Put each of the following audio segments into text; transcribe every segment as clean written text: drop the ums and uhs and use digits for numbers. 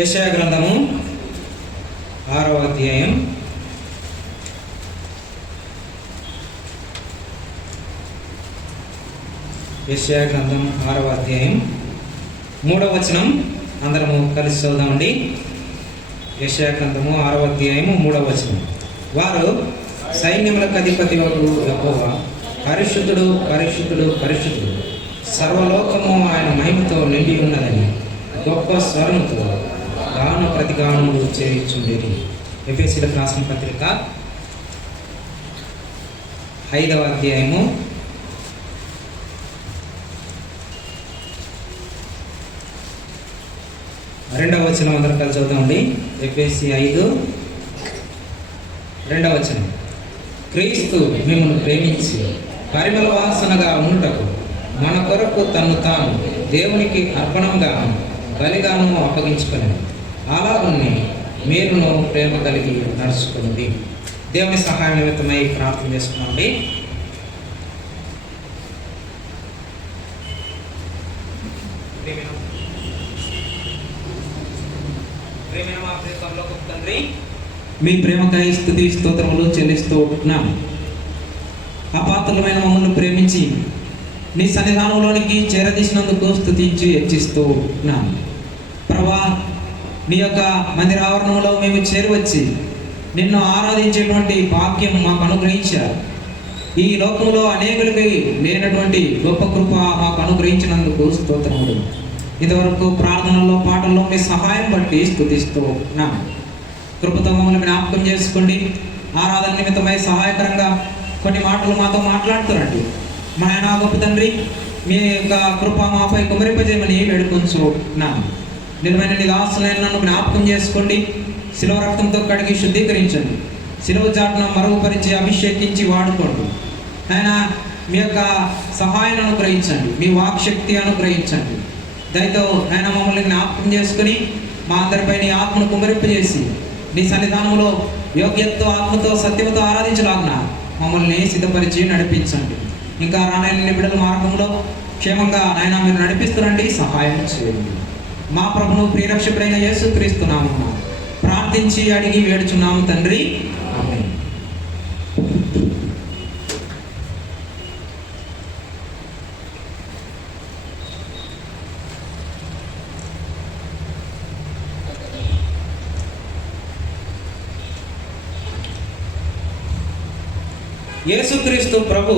యెషయా గ్రంథము 6వ అధ్యాయం 3వ వచనం అందరము కలిసి చదువుదామండి. యెషయా గ్రంథము 6వ అధ్యాయము 3వ వచనం. వారు సైన్యములకు అధిపతి యెహోవా పరిశుద్ధుడు పరిశుద్ధుడు పరిశుద్ధుడు, సర్వలోకము ఆయన మహిమతో నిండి ఉన్నదని గొప్ప స్వరముతో గాన ప్రతిగానములు చేయుచుండేది. ఎఫెసీయులకు రాసిన పత్రిక 5వ అధ్యాయము 2వ వచనం అందరం కలిసి చదువుతామండి. ఎఫెసీ 5:2 వచనం. క్రీస్తు మిమ్మల్ని ప్రేమించి పరిమళ వాసనగా ఉండుటకు మన కొరకు తన్ను తాను దేవునికి అర్పణంగా బలిగాను అప్పగించుకుని అలాగుని మీరును ప్రేమ కలిగి నడుచుకున్నది. దేవుని సహాయం నిమిత్తమై ప్రార్థన చేసుకున్నాండి. తండ్రి, మీ ప్రేమకాయ స్తుతి స్తోత్రములు చెల్లిస్తూ ఉంటున్నాం. అపాత్రులమైన మమ్మల్ని ప్రేమించి నీ సన్నిధానంలోనికి చేరదీసినందుకు స్తుతించి హెచ్చిస్తూ ఉన్నాం. ప్రభా, నీ యొక్క మందిరావరణంలో మేము చేరువచ్చి నిన్ను ఆరాధించేటువంటి భాగ్యం మాకు అనుగ్రహించారు. ఈ లోకంలో అనేకులకి లేనటువంటి గొప్ప కృప మాకు అనుగ్రహించినందుకు స్తోత్రములు. ఇంతవరకు ప్రార్థనలో పాటల్లో మీ సహాయం బట్టి స్తుతిస్తూ ఉన్నాం. కృపతో మమ్మల్ని జ్ఞాపకం చేసుకోండి. ఆరాధన నిమిత్తమై సహాయకరంగా కొన్ని మాటలు మాతో మాట్లాడుతారండి. మా ఆయన గొప్ప తండ్రి, మీ యొక్క కృప మాపై కుమరింపజేయమని వేడుకొంచున్నాం. నిజమైన నిదాసులైన నన్ను జ్ఞాపకం చేసుకోండి. శిలువ రక్తంతో కడిగి శుద్ధీకరించండి. శిలువ చాటును మరుగుపరిచి అభిషేకించి వాడుకోండి. ఆయన మీ యొక్క సహాయాన్ని అనుగ్రహించండి, మీ వాక్శక్తి అనుగ్రహించండి. దయతో ఆయన మమ్మల్ని జ్ఞాపకం చేసుకుని మా అందరిపై నీ ఆత్మను కుమరింపజేసి నీ సన్నిధానంలో యోగ్యతతో ఆత్మతో సత్యంతో ఆరాధించలాగున మమ్మల్ని సిద్ధపరిచి నడిపించండి. ఇంకా రానైన నిబిడల మార్గంలో క్షేమంగా ఆయన మీరు నడిపిస్తారండి, సహాయం చేయండి. మా ప్రభును ప్రియరక్షకుడైన యేసుక్రీస్తు నామమున ప్రార్థించి అడిగి వేడుచున్నాము తండ్రి, ఆమేన్. యేసుక్రీస్తు ప్రభు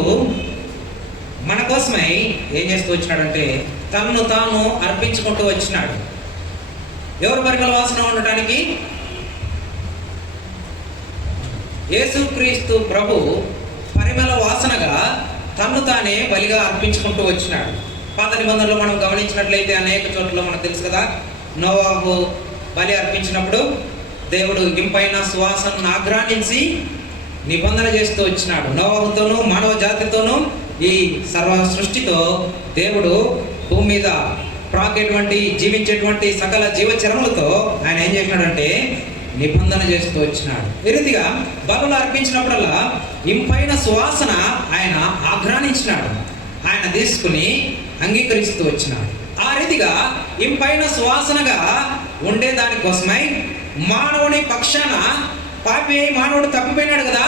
మన కోసమై ఏం చేస్తూ వచ్చినాడంటే తనను తాను అర్పించుకుంటూ వచ్చినాడు. ఎవరు పరిమళ వాసన ఉండటానికి? యేసుక్రీస్తు ప్రభు పరిమళ వాసనగా తన్ను తానే బలిగా అర్పించుకుంటూ వచ్చినాడు. పాత నిబంధనలో మనం గమనించినట్లయితే అనేక చోట్ల మనకు తెలుసు కదా, నోవాహు బలి అర్పించినప్పుడు దేవుడు ఇంపైన సువాసనను ఆగ్రానించి నిబంధన చేస్తూ వచ్చినాడు. నోవాహుతోనూ మానవ జాతితోనూ ఈ సర్వ సృష్టితో దేవుడు భూమి మీద ప్రాకేటువంటి జీవించేటువంటి సకల జీవచరములతో ఆయన ఏం చేసినాడంటే నిబంధన చేస్తూ వచ్చినాడు. ఈ రీతిగా బలులు అర్పించినప్పుడల్లా ఇంపైన సువాసన ఆయన ఆఘ్రానించినాడు. ఆయన తీసుకుని అంగీకరిస్తూ వచ్చినాడు. ఆ రీతిగా ఇంపైన సువాసనగా ఉండే దానికోసమై మానవుని పక్షాన పాపి మానవుడు తప్పిపోయినాడు కదా,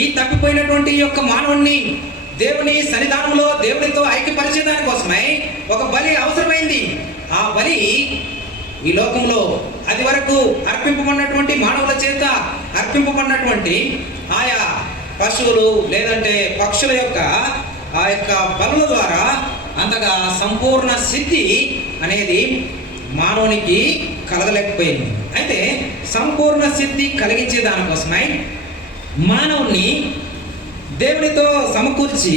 ఈ తప్పిపోయినటువంటి యొక్క మానవుడిని దేవుని సన్నిధానంలో దేవునితో ఐక్యపరిచేదాని కోసమై ఒక బలి అవసరమైంది. ఆ బలి ఈ లోకంలో అది వరకు అర్పింపబడినటువంటి మానవుల చేత అర్పింపబడినటువంటి ఆయా పశువులు లేదంటే పక్షుల యొక్క ఆ యొక్క బలుల ద్వారా అంతగా సంపూర్ణ సిద్ధి అనేది మానవునికి కలగలేకపోయింది. అయితే సంపూర్ణ సిద్ధి కలిగించే దానికోసమై మానవుని దేవునితో సమకూర్చి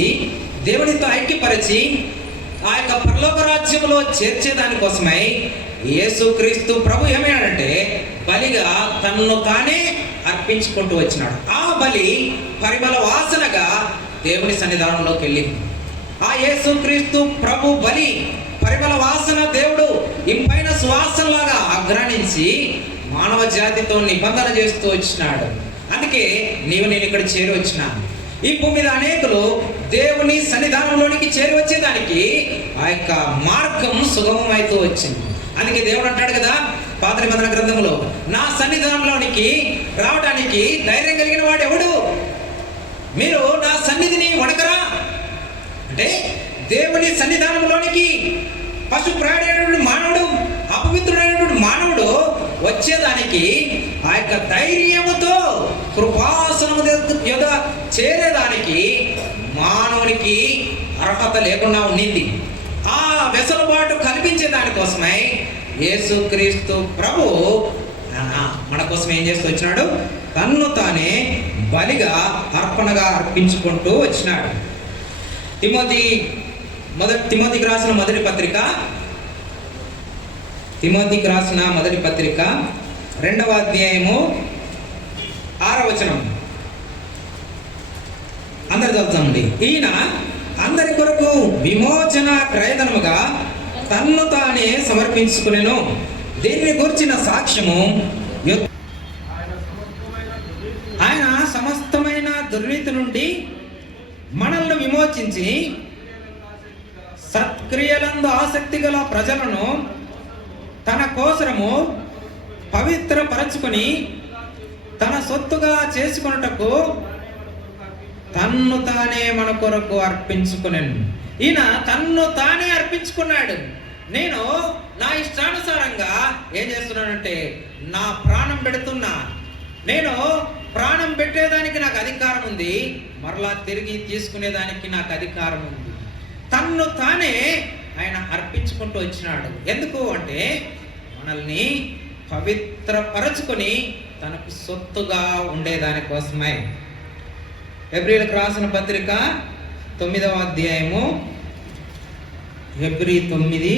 దేవునితో ఐక్యపరిచి ఆ యొక్క పరలోక రాజ్యంలో చేర్చే దానికోసమై యేసుక్రీస్తు ప్రభు ఏమైనాడంటే బలిగా తనను తానే అర్పించుకుంటూ వచ్చినాడు. ఆ బలి పరిమళ వాసనగా దేవుని సన్నిధానంలోకి వెళ్ళింది. ఆ యేసుక్రీస్తు ప్రభు బలి పరిమళ వాసన దేవుడు ఇంపైన సువాసనలాగా ఆగ్రానించి మానవ జాతితో నిబంధన చేస్తూ వచ్చినాడు. అందుకే నేను ఇక్కడ చేరి వచ్చినాను. ఈ భూమి మీద అనేకులు దేవుని సన్నిధానంలోనికి చేరి వచ్చేదానికి ఆ యొక్క మార్గం సుగమమైతూ వచ్చింది. అందుకే దేవుడు అంటాడు కదా, పాత నిబంధన గ్రంథంలో, నా సన్నిధానంలోనికి రావడానికి ధైర్యం కలిగిన వాడు ఎవడు? మీరు నా సన్నిధిని వణకరా అంటే దేవుని సన్నిధానంలోనికి పశుప్రాయుడైనటువంటి మానవుడు, అపవిత్రుడైనటువంటి మానవుడు వచ్చేదానికి ఆ యొక్క ధైర్యముతో కృపాసనము యొద్ద చేరేదానికి మానవునికి అర్హత లేకుండా ఉండింది. ఆ వెసులుబాటు కల్పించే దానికోసమై యేసుక్రీస్తు ప్రభు మన కోసం ఏం చేస్తూ వచ్చినాడు? తన్ను తానే బలిగా అర్పణగా అర్పించుకుంటూ వచ్చినాడు. తిమోతికి రాసిన మొదటి పత్రిక 2వ అధ్యాయము 6వ వచనం అందరు చదువుతామండి. ఈయన అందరి కొరకు విమోచన క్రయధనముగా తన్ను తానే సమర్పించుకునేను. దీన్ని గురించిన సాక్ష్యము, ఆయన సమస్తమైన దుర్నీతి నుండి మనల్ని విమోచించి సత్క్రియలందు ఆసక్తి గల ప్రజలను తన కోసరము పవిత్రపరచుకొని తన సొత్తుగా చేసుకొనుటకు తన్ను తానే మన కొరకు అర్పించుకునేను. ఈయన తన్ను తానే అర్పించుకున్నాడు. నేను నా ఇష్టానుసారంగా ఏం చేస్తున్నానంటే నా ప్రాణం పెడుతున్నా. నేను ప్రాణం పెట్టేదానికి నాకు అధికారం ఉంది, మరలా తిరిగి తీసుకునేదానికి నాకు అధికారం ఉంది. తన్ను తానే ఆయన అర్పించుకుంటూ వచ్చినాడు. ఎందుకు అంటే మనల్ని పవిత్రపరచుకొని తనకు సొత్తుగా ఉండేదానికోసమై. హెబ్రీయులకు రాసిన పత్రిక 9వ అధ్యాయము, హెబ్రీ 9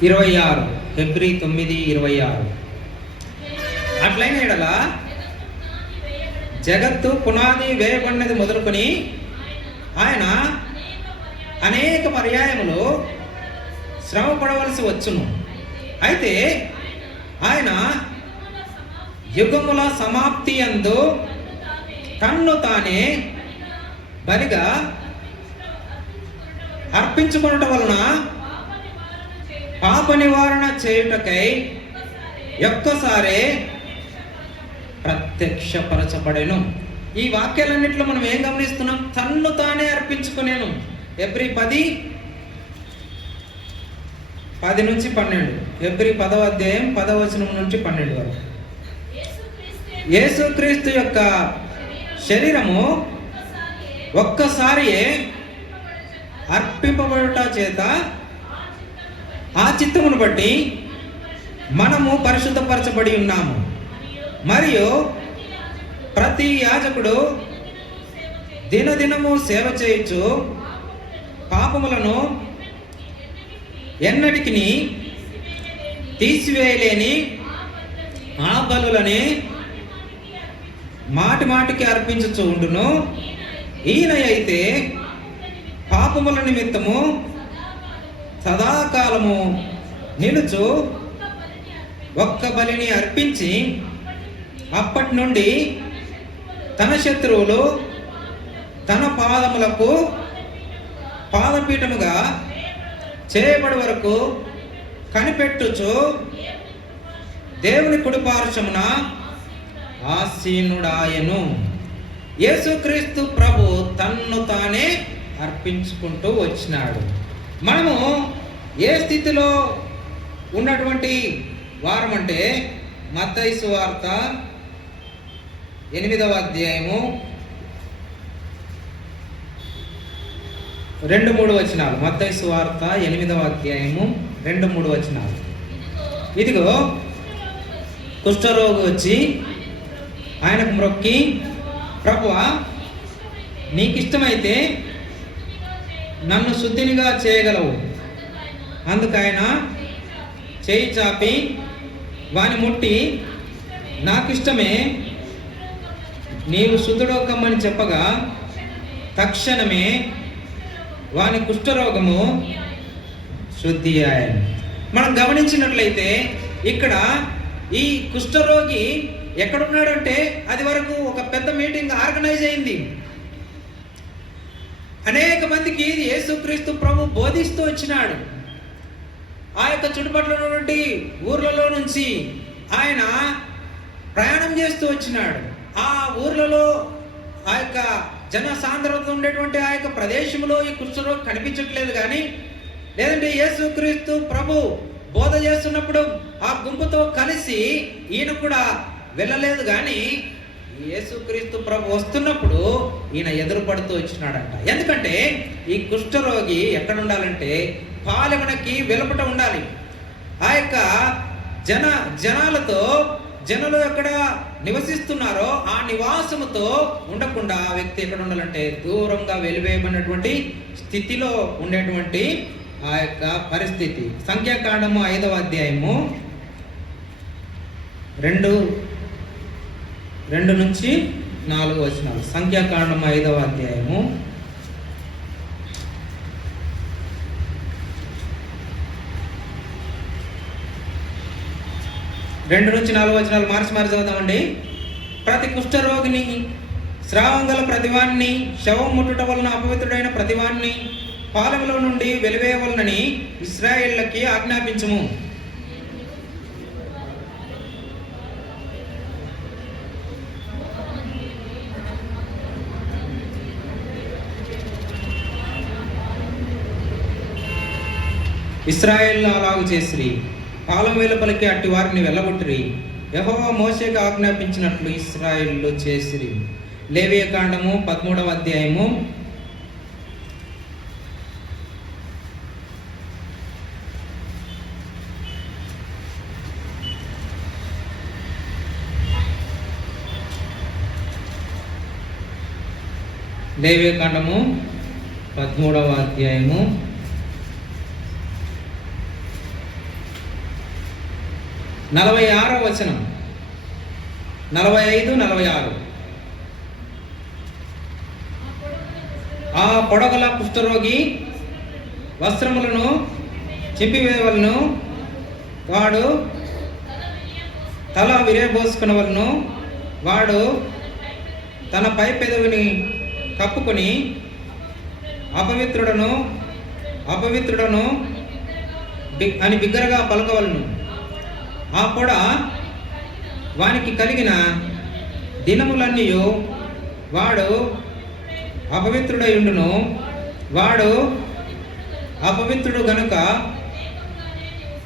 26. హెబ్రీ 9:26. అట్లయిన ఎడల జగత్తు పునాది వేయబడినది మొదలుకొని ఆయన అనేక పర్యాయములు శ్రమ పడవలసి వచ్చును. అయితే ఆయన యుగముల సమాప్తి యందు తన్ను తానే బలిగా అర్పించుకొనుట వలన పాప నివారణ చేయుటకై ఒక్కసారే ప్రత్యక్షపరచబడెను. ఈ వాక్యాలన్నింటిలో మనం ఏం గమనిస్తున్నాం? తన్ను తానే అర్పించుకునేను. హెబ్రీ 10 నుంచి 12. హెబ్రీ 10వ అధ్యాయం 10వ వచనం నుంచి 12 వరకు. యేసుక్రీస్తు యొక్క శరీరము ఒక్కసారియే అర్పింపబడుట చేత ఆ చిత్తమును బట్టి మనము పరిశుద్ధపరచబడి ఉన్నాము. మరియు ప్రతి యాజకుడు దినదినము సేవ చేయొచ్చు పాపములను ఎన్నటికి తీసివేయలేని ఆ బలులని మాటి మాటికి అర్పించుచు ఉండును. ఈయన అయితే పాపముల నిమిత్తము సదాకాలము నిలుచు ఒక్క బలిని అర్పించి అప్పటి నుండి తన శత్రువులు తన పాదములకు పాదపీఠముగా చేయబడి వరకు కనిపెట్టుచు దేవుని కుడిపార్శ్వమున ఆసీనుడాయను. యేసుక్రీస్తు ప్రభు తన్ను తానే అర్పించుకుంటూ వచ్చినాడు. మనము ఏ స్థితిలో ఉన్నటువంటి వారం అంటే మత్తయి సువార్త 8వ అధ్యాయము 2-3 వచనాలు. మత్తయి సువార్త 8వ అధ్యాయము 2-3 వచనాలు. ఇదిగో కుష్ఠరోగి వచ్చి ఆయనకు మ్రొక్కి, ప్రభువా నీకిష్టమైతే నన్ను శుద్ధినిగా చేయగలవు. అందుకైన చేయి చాపి వాని ముట్టి, నాకిష్టమే నీవు శుద్ధుడో కమ్మని చెప్పగా తక్షణమే వాని కుష్ఠరోగము శుద్ధి అయ్యాయి. మనం గమనించినట్లయితే ఇక్కడ ఈ కుష్ఠరోగి ఎక్కడున్నాడంటే అది వరకు ఒక పెద్ద మీటింగ్ ఆర్గనైజ్ అయింది. అనేక మందికి యేసుక్రీస్తు ప్రభు బోధిస్తూ వచ్చినాడు. ఆ యొక్క చుట్టుపక్కల ఉన్నటువంటి ఊర్లలో నుంచి ఆయన ప్రయాణం చేస్తూ వచ్చినాడు. ఆ ఊర్లలో ఆ యొక్క జన సాంద్రత ఉండేటువంటి ఆ యొక్క ప్రదేశంలో ఈ కుష్ఠరోగి కనిపించట్లేదు. కానీ లేదంటే యేసుక్రీస్తు ప్రభు బోధ చేస్తున్నప్పుడు ఆ గుంపుతో కలిసి ఈయన కూడా వెళ్ళలేదు. కానీ యేసుక్రీస్తు ప్రభు వస్తున్నప్పుడు ఈయన ఎదురుపడుతూ వచ్చినాడంట. ఎందుకంటే ఈ కుష్ఠరోగి ఎక్కడ ఉండాలంటే పాలెమునకి వెలుపట ఉండాలి. ఆ యొక్క జనులు ఎక్కడ నివసిస్తున్నారో ఆ నివాసముతో ఉండకుండా ఆ వ్యక్తి ఎక్కడ ఉండాలంటే దూరంగా వెలివేయబడినటువంటి స్థితిలో ఉండేటువంటి ఆ యొక్క పరిస్థితి. సంఖ్యాకాండము 5వ అధ్యాయము 2 నుంచి 4 వచనాలు. సంఖ్యాకాండము 5వ అధ్యాయము 2 నుంచి 4 వచనాలు మార్చి చదువుతామండి. ప్రతి కుష్ఠరోగిని, స్రావం గల ప్రతివాన్ని, శవం ముట్టుట వలన అపవిత్రుడైన ప్రతివాన్ని పాలెములో నుండి వెలివేయవలనని ఇశ్రాయేళ్లకి ఆజ్ఞాపించుము. ఇశ్రాయేలు అలాగు చేసిరి, పాలెం వెలుపలికి అట్టి వారిని వెళ్ళగొట్టిరి. యెహోవా మోషేకు ఆజ్ఞాపించినట్లు ఇశ్రాయేలు చేసిరి. లేవియకాండము 13వ అధ్యాయము 13వ అధ్యాయము 46వ వచనం, 45, 46. ఆ పొడగల కుష్ఠరోగి వస్త్రములను చింపివేయవలను, వాడు తల విరేబోసుకునవలను, వాడు తన పై పెదవిని కప్పుకొని అపవిత్రుడను అని బిగ్గరగా పలకవలను. ఆ పొడ వానికి కలిగిన దినములన్నీ వాడు అపవిత్రుడై ఉండును. వాడు అపవిత్రుడు గనుక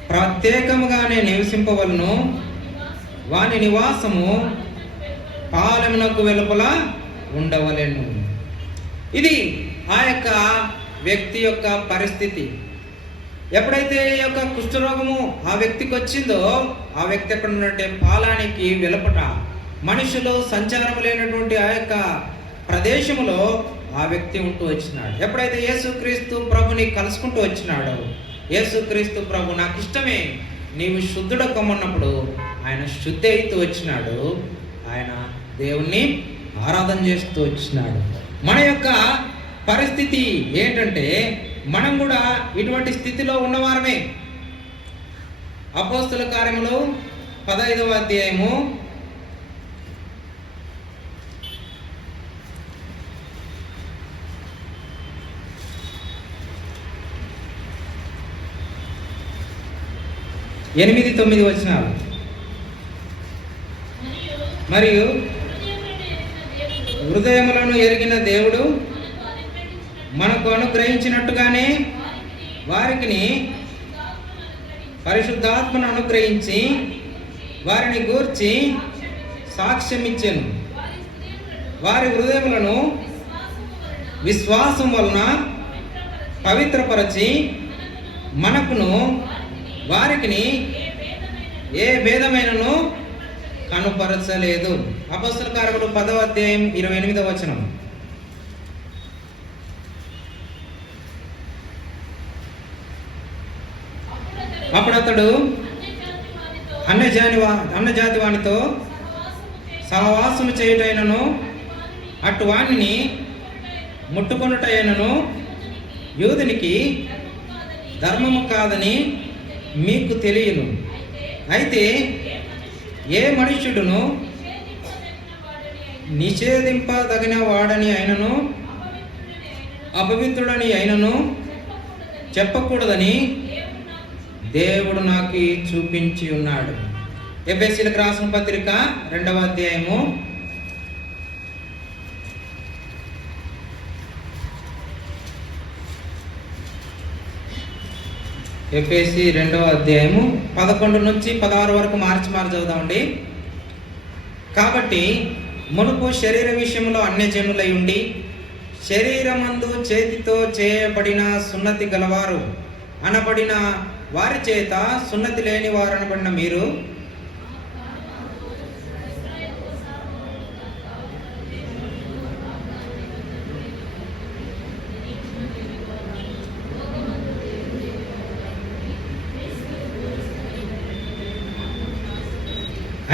ప్రత్యేకముగానే నివసింపవలను. వాని నివాసము పాలెమునకు వెలుపల ఉండవలెను. ఇది ఆ యొక్క వ్యక్తి యొక్క పరిస్థితి. ఎప్పుడైతే ఈ యొక్క కుష్ఠరోగము ఆ వ్యక్తికి వచ్చిందో ఆ వ్యక్తి ఎక్కడ ఉన్నట్టే పాలానికి వెలుపట మనుషులు సంచారం లేనటువంటి ఆ యొక్క ప్రదేశంలో ఆ వ్యక్తి ఉంటూ వచ్చినాడు. ఎప్పుడైతే యేసుక్రీస్తు ప్రభుని కలుసుకుంటూ వచ్చినాడో, యేసుక్రీస్తు ప్రభు నాకు ఇష్టమే నీవు శుద్ధుడు కమ్మన్నప్పుడు ఆయన శుద్ధి అవుతూ వచ్చినాడు. ఆయన దేవుణ్ణి ఆరాధన చేస్తూ వచ్చినాడు. మన యొక్క పరిస్థితి ఏంటంటే మనం కూడా ఇటువంటి స్థితిలో ఉన్నవారమే. అపోస్తల కార్యములు 15వ అధ్యాయము 8-9 వచనాలు. మరియు హృదయములను ఎరిగిన దేవుడు మనకు అనుగ్రహించినట్టుగానే వారికి పరిశుద్ధాత్మను అనుగ్రహించి వారిని గూర్చి సాక్ష్యం ఇచ్చెను. వారి హృదయములను విశ్వాసం వలన పవిత్రపరచి మనకును వారికి ఏ భేదమైనను కనుపరచలేదు. అపోస్తల కార్యములు 10వ అధ్యాయం 28వ వచనం. అప్పుడు అతడు అన్యజాతి వానితో సహవాసము చేయుటైనను అటు వాణిని ముట్టుకొనుటైనను యూదునికి ధర్మము కాదని మీకు తెలియను. అయితే ఏ మనుష్యుడును నిషేధింపదగిన వాడని అయినను అపవిత్రుడని అయినను చెప్పకూడదని దేవుడు నాకు చూపించి ఉన్నాడు. ఎఫెసీయులకు రాసిన పత్రిక 2వ అధ్యాయము 11 నుంచి 16 వరకు మార్చి చదువుదామండి. కాబట్టి మునుపు శరీర విషయంలో అన్యజనులై ఉండి శరీరమందు చేతితో చేయబడిన సున్నతి గలవారు అనబడిన వారి చేత సున్నతి లేని వారు అనబడిన మీరు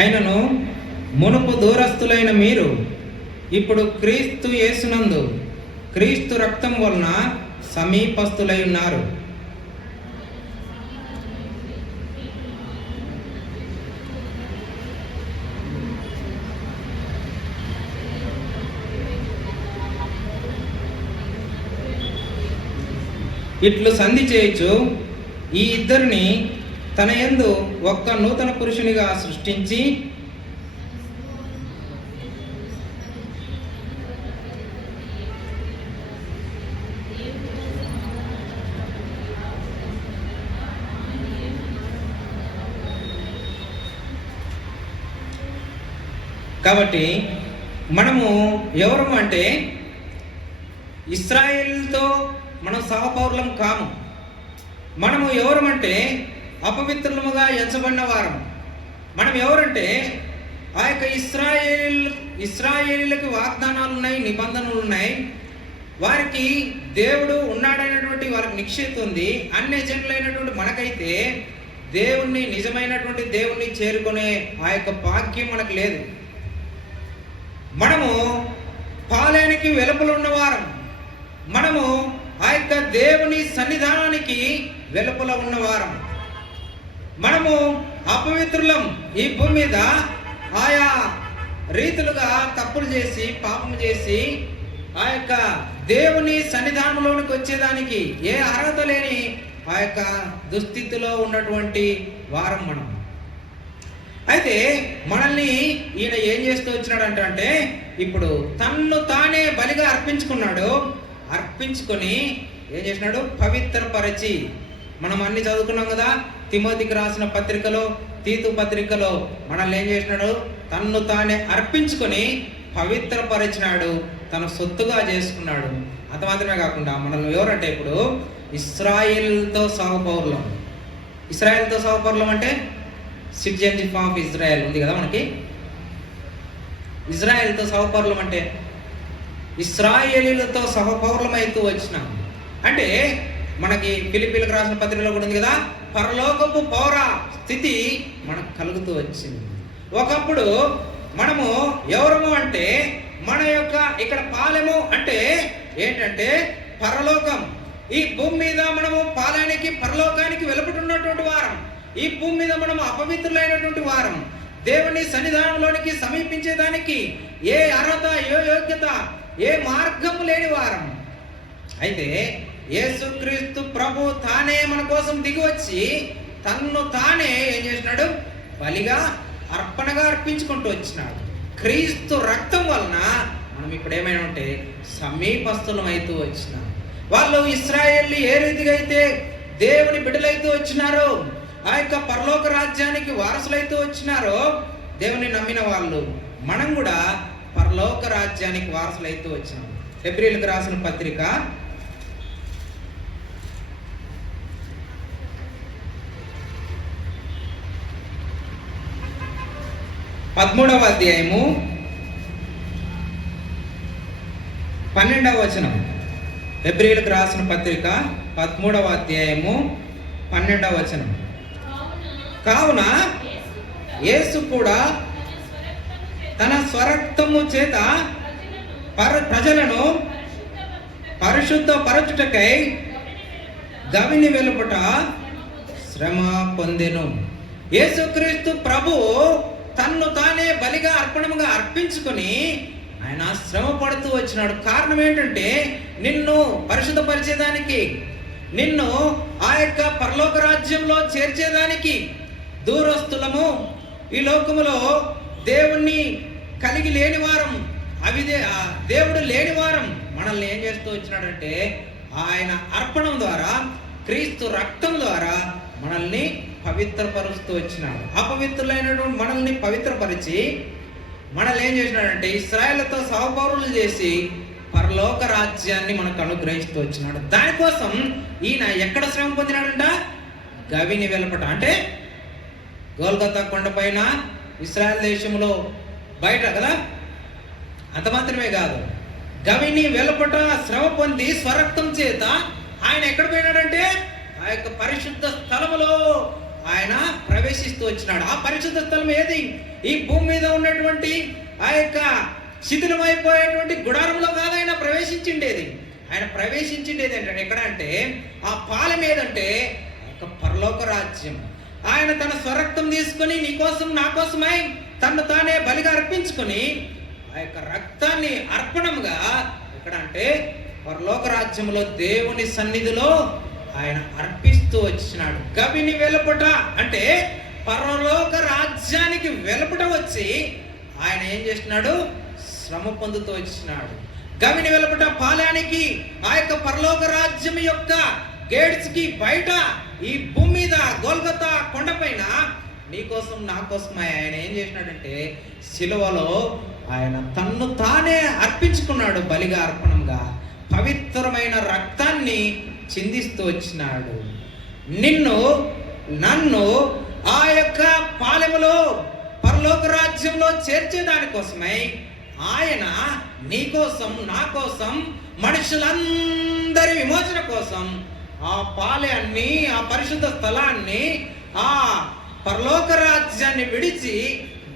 అయినను మునుపు దూరస్తులైన మీరు ఇప్పుడు క్రీస్తు యేసునందు క్రీస్తు రక్తం వలన సమీపస్తులై ఉన్నారు. ఇట్లు సంధి చేయొచ్చు, ఈ ఇద్దరిని తన యందు ఒక్క నూతన పురుషునిగా సృష్టించి కాబట్టి మనము ఎవరు అంటే ఇశ్రాయేలుతో మనం సహపౌరులం కాము. మనము ఎవరమంటే అపవిత్రులముగా ఎంచబడిన వారం. మనం ఎవరంటే ఆ యొక్క ఇశ్రాయేలులకు వాగ్దానాలు ఉన్నాయి, నిబంధనలు ఉన్నాయి. వారికి దేవుడు ఉన్నాడనేటువంటి వారికి నిశ్చయిత ఉంది. అన్యజనులైనటువంటి మనకైతే దేవుణ్ణి, నిజమైనటువంటి దేవుణ్ణి చేరుకునే ఆ యొక్క భాగ్యం మనకు లేదు. మనము పాలయానికి వెలుపల ఉన్నవారం. మనము ఆ యొక్క దేవుని సన్నిధానానికి వెలుపల ఉన్నవారం. మనము అపవిత్రులం. ఈ భూమి మీద ఆయా రీతులుగా తప్పులు చేసి పాపం చేసి ఆ యొక్క దేవుని సన్నిధానంలోనికి వచ్చేదానికి ఏ అర్హత లేని ఆ యొక్క దుస్థితిలో ఉన్నటువంటి వారం మనం. అయితే మనల్ని ఈయన ఏం చేస్తూ వచ్చినాడు అంటే ఇప్పుడు తన్ను తానే బలిగా అర్పించుకున్నాడు. అర్పించుకొని ఏం చేసినాడు? పవిత్రపరచి. మనం అన్ని చదువుకున్నాం కదా, తిమోతికి రాసిన పత్రికలో, తీతు పత్రికలో మనల్ని ఏం చేసినాడు? తన్ను తానే అర్పించుకొని పవిత్రపరిచినాడు, తన సొత్తుగా చేసుకున్నాడు. అంత మాత్రమే కాకుండా మనల్ని ఎవరంటే ఇప్పుడు ఇశ్రాయేలుతో సహపౌరులం. ఇశ్రాయేలుతో సహపౌరులం అంటే సిటిజన్షిప్ ఆఫ్ ఇజ్రాయెల్ ఉంది కదా మనకి. ఇజ్రాయెల్తో సహపౌరులం అంటే ఇశ్రాయేలీలతో సహపౌరులమైతూ వచ్చినాం. అంటే మనకి ఫిలిప్పీలకు రాసిన పత్రికలో కూడా ఉంది కదా, పరలోకపు పౌర స్థితి మనకు కలుగుతూ వచ్చింది. ఒకప్పుడు మనము ఎవరము అంటే మన యొక్క ఇక్కడ పాలెము అంటే ఏంటంటే పరలోకం. ఈ భూమి మీద మనము పాలయానికి, పరలోకానికి వెలుపటున్నటువంటి వారం. ఈ భూమి మీద మనము అపవిత్రులైనటువంటి వారం. దేవుని సన్నిధానంలోనికి సమీపించేదానికి ఏ అర్హత, ఏ యోగ్యత, ఏ మార్గం లేని వారం. అయితే యేసుక్రీస్తు ప్రభు తానే మన కోసం దిగి వచ్చి తన్ను తానే ఏం చేసినాడు? బలిగా, అర్పణగా అర్పించుకుంటూ వచ్చినాడు. క్రీస్తు రక్తం వలన మనం ఇప్పుడు ఏమైనా ఉంటే సమీపస్తులమైతూ వచ్చినాం. వాళ్ళు ఇశ్రాయేలు ఏ రీతిగా అయితే దేవుని బిడ్డలైతూ వచ్చినారో, ఆ యొక్క పరలోక రాజ్యానికి వారసులైతూ వచ్చినారో, దేవుని నమ్మిన వాళ్ళు మనం కూడా పరలోక రాజ్యానికి వారసులైతూ వచ్చినాం. హెబ్రీయులకు రాసిన పత్రిక 13వ అధ్యాయము 12వ వచనం. హెబ్రీయులకు రాసిన పత్రిక 13వ అధ్యాయము 12వ వచనం. కావున యేసు కూడా తన స్వరక్తము చేత ప్రజలను పరిశుద్ధపరచుటకై గవిని వెలుపట శ్రమ పొందెను. యేసుక్రీస్తు ప్రభు తన్ను తానే బలిగా, అర్పణముగా అర్పించుకొని ఆయన శ్రమ పడుతూ వచ్చినాడు. కారణం ఏంటంటే నిన్ను పరిశుద్ధపరిచేదానికి, నిన్ను ఆ యొక్క పరలోక రాజ్యంలో చేర్చేదానికి. దూరస్తులము, ఈ లోకములో దేవుణ్ణి కలిగి లేని వారం, దేవుడు లేని వారం మనల్ని ఏం చేస్తూ వచ్చినాడంటే ఆయన అర్పణం ద్వారా, క్రీస్తు రక్తం ద్వారా మనల్ని పవిత్రపరుస్తూ వచ్చినాడు. అపవిత్రులైనటువంటి మనల్ని పవిత్రపరిచి మనల్ని ఏం చేసినాడంటే ఇశ్రాయేలుతో సహపౌరులు చేసి పరలోక రాజ్యాన్ని మనకు అనుగ్రహిస్తూ వచ్చినాడు. దానికోసం ఈయన ఎక్కడ శ్రమ పొందినాడంట? గవిని వెలుపట, అంటే గోల్గొతా కొండపైన ఇశ్రాయేల్ దేశంలో బయట కదా. అంత మాత్రమే కాదు, గవిని వెలుపట శ్రమ పొంది స్వరక్తం చేత ఆయన ఎక్కడ పోయినాడంటే ఆ యొక్క పరిశుద్ధ స్థలములో ఆయన ప్రవేశిస్తూ వచ్చినాడు. ఆ పరిశుద్ధ స్థలం ఏది? ఈ భూమి మీద ఉన్నటువంటి ఆ యొక్క శిథిలమైపోయేటువంటి గుడారంలో కాదు ఆయన ప్రవేశించిండేది. ఆయన ప్రవేశించిండేది ఏంటంటే ఎక్కడ అంటే ఆ పాలెం ఏదంటే ఒక పరలోక రాజ్యం. ఆయన తన స్వరక్తం తీసుకొని నీకోసం నా కోసమై తను తానే బలిగా అర్పించుకొని ఆ యొక్క రక్తాన్ని అర్పణంగా ఎక్కడ అంటే పరలోక రాజ్యంలో దేవుని సన్నిధిలో ఆయన అర్పిస్తూ వచ్చినాడు. గవిని వెలుపట అంటే పరలోక రాజ్యానికి వెలుపట వచ్చి ఆయన ఏం చేస్తున్నాడు? శ్రమ పొందుతూ వచ్చినాడు. గవిని వెలుపట పాలానికి, ఆ యొక్క పరలోక రాజ్యం యొక్క గేట్స్ కి బయట ఈ భూమి మీద గోల్గొతా కొండపైన నీకోసం నా కోసం ఆయన ఏం చేసినాడంటే శిలువలో ఆయన తన్ను తానే అర్పించుకున్నాడు. బలిగా అర్పణంగా పవిత్రమైన రక్తాన్ని చిందిస్తూ వచ్చినాడు. నన్ను ఆ యొక్క పాలెములో పరలోక రాజ్యంలో చేర్చేదానికోసమై ఆయన నీ కోసం నా కోసం మనుషులందరి విమోచన కోసం ఆ పాలెయాన్ని, ఆ పరిశుద్ధ స్థలాన్ని, ఆ పరలోక రాజ్యాన్ని విడిచి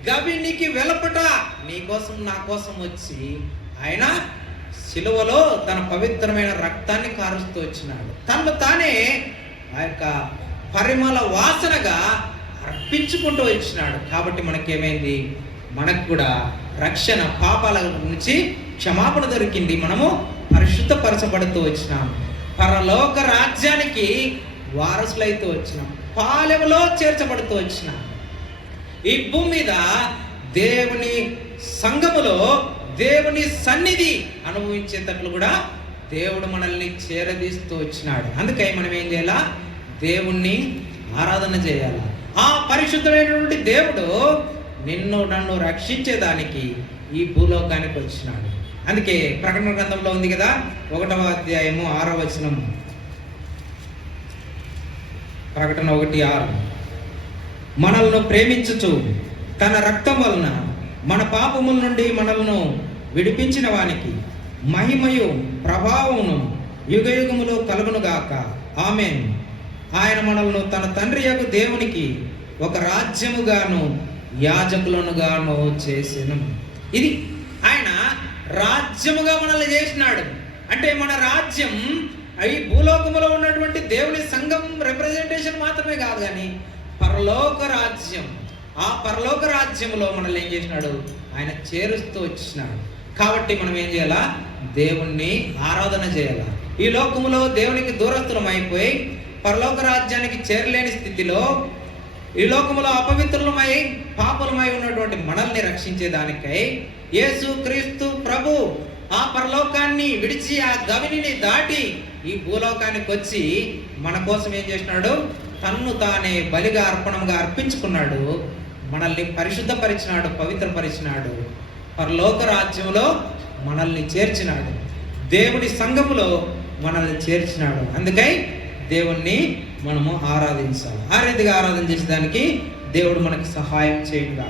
గవినికి వెలుపట నీ కోసం నా కోసం వచ్చి ఆయన శిలువలో తన పవిత్రమైన రక్తాన్ని కారుస్తూ వచ్చినాడు. తను తానే ఆ యొక్క పరిమళ వాసనగా అర్పించుకుంటూ వచ్చినాడు. కాబట్టి మనకేమైంది? మనకు కూడా రక్షణ, పాపాల నుంచి క్షమాపణ దొరికింది. మనము పరిశుద్ధపరచబడుతూ వచ్చినాం. పరలోక రాజ్యానికి వారసులైతూ వచ్చినాం. పాలెములో చేర్చబడుతూ వచ్చినాం. ఈ భూమి మీద దేవుని సంఘములో దేవుని సన్నిధి అనుభవించేటట్లు కూడా దేవుడు మనల్ని చేరదీస్తూ వచ్చినాడు. అందుకే మనం ఏం చేయాలా? దేవుణ్ణి ఆరాధన చేయాలి. ఆ పరిశుద్ధమైనటువంటి దేవుడు నన్ను రక్షించేదానికి ఈ భూలోకానికి వచ్చినాడు. అందుకే ప్రకటన గ్రంథంలో ఉంది కదా, 1వ అధ్యాయము 6వ వచనం. ప్రకటన 1:6. మనల్ని ప్రేమించుచు తన రక్తం వలన మన పాపముల నుండి మనల్ని విడిపించిన వానికి మహిమయు ప్రభావమును యుగయుగములో కలుగునుగాక. ఆమేన్. ఆయన మనల్ని తన తండ్రి యొక్క దేవునికి ఒక రాజ్యముగాను యాజకులనుగాను చేసెను. ఇది ఆయన రాజ్యముగా మనల్ని చేసినాడు. అంటే మన రాజ్యం ఈ భూలోకములో ఉన్నటువంటి దేవుని సంఘం రిప్రజెంటేషన్ మాత్రమే కాదు, కానీ పరలోక రాజ్యం. ఆ పరలోక రాజ్యంలో మనల్ని ఏం చేసినాడు? ఆయన చేరుస్తూ వచ్చినాడు. కాబట్టి మనం ఏం చేయాలా? దేవుణ్ణి ఆరాధన చేయాలా. ఈ లోకములో దేవునికి దూరస్తులం అయిపోయి పరలోక రాజ్యానికి చేరలేని స్థితిలో ఈ లోకములో అపవిత్రులమై పాపులమై ఉన్నటువంటి మనల్ని రక్షించేదానికై యేసు క్రీస్తు ప్రభు ఆ పరలోకాన్ని విడిచి ఆ గవిని దాటి ఈ భూలోకానికి వచ్చి మన కోసం ఏం చేసినాడు? తన్ను తానే బలిగా అర్పణంగా అర్పించుకున్నాడు. మనల్ని పరిశుద్ధపరిచినాడు, పవిత్రపరిచినాడు. పరలోక రాజ్యంలో మనల్ని చేర్చినాడు. దేవుడి సంఘములో మనల్ని చేర్చినాడు. అందుకై దేవుణ్ణి మనము ఆరాధించాలి. ఆ రీతిగా ఆరాధన చేసేదానికి దేవుడు మనకి సహాయం చేయుగా.